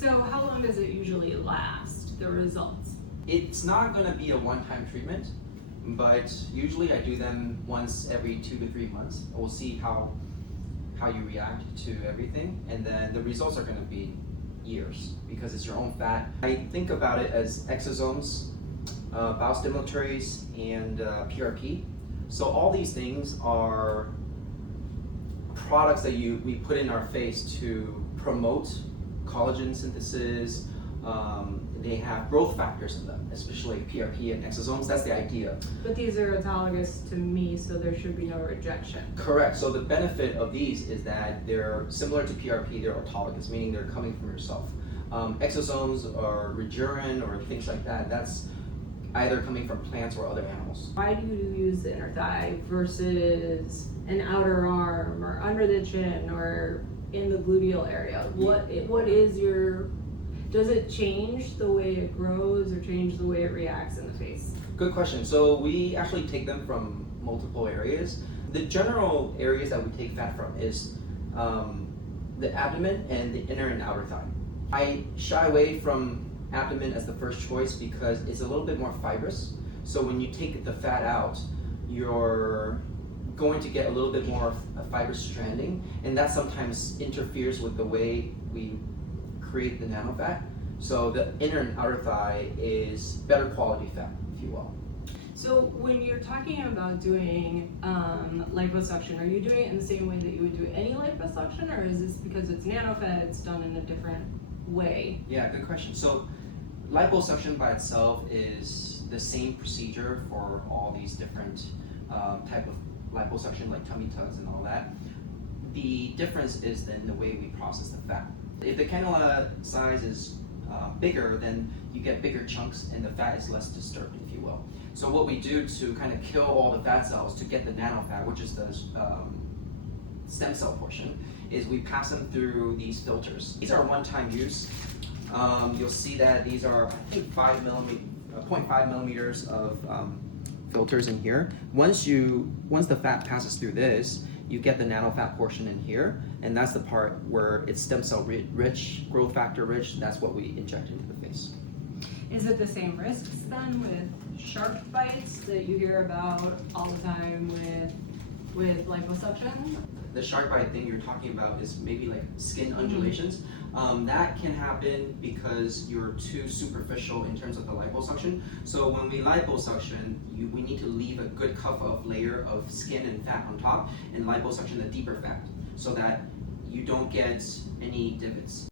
So how long does it usually last, the results? It's not going to be a one-time treatment, but usually I do them once every 2 to 3 months. We'll see how you react to everything, and then the results are going to be years because it's your own fat. I think about it as exosomes, biostimulators, and PRP. So all these things are products that we put in our face to promote collagen synthesis. They have growth factors in them, especially PRP and exosomes. That's the idea. But these are autologous to me, so there should be no rejection. Correct. So the benefit of these is that they're similar to PRP, they're autologous, meaning they're coming from yourself. Exosomes or reassuring or things like that, that's either coming from plants or other animals. Why do you use the inner thigh versus an outer arm or under the chin or in the gluteal area? What is your, does it change the way it grows or change the way it reacts in the face? Good question. So we actually take them from multiple areas. The general areas that we take fat from is the abdomen and the inner and outer thigh. I shy away from abdomen as the first choice because it's a little bit more fibrous. So when you take the fat out, you're going to get a little bit more fibrous stranding, and that sometimes interferes with the way we create the nanofat. So the inner and outer thigh is better quality fat, if you will. So when you're talking about doing liposuction, are you doing it in the same way that you would do any liposuction, or is this because it's nanofat, it's done in a different way? Yeah, good question. So liposuction by itself is the same procedure for all these different type of liposuction, like tummy tucks and all that. The difference is then the way we process the fat. If the cannula size is bigger, then you get bigger chunks and the fat is less disturbed, if you will. So what we do to kind of kill all the fat cells to get the nanofat, which is the stem cell portion, is we pass them through these filters. These are one-time use. You'll see that these are, I think, 0.5 millimeters of filters in here. Once the fat passes through this, you get the nanofat portion in here, and that's the part where it's stem cell rich, growth factor rich. That's what we inject into the face. Is it the same risks then with shark bites that you hear about all the time with liposuction? The shark bite thing you're talking about is maybe like skin undulations. That can happen because you're too superficial in terms of the liposuction. So when we liposuction, we need to leave a good cup of layer of skin and fat on top, and liposuction the deeper fat so that you don't get any divots.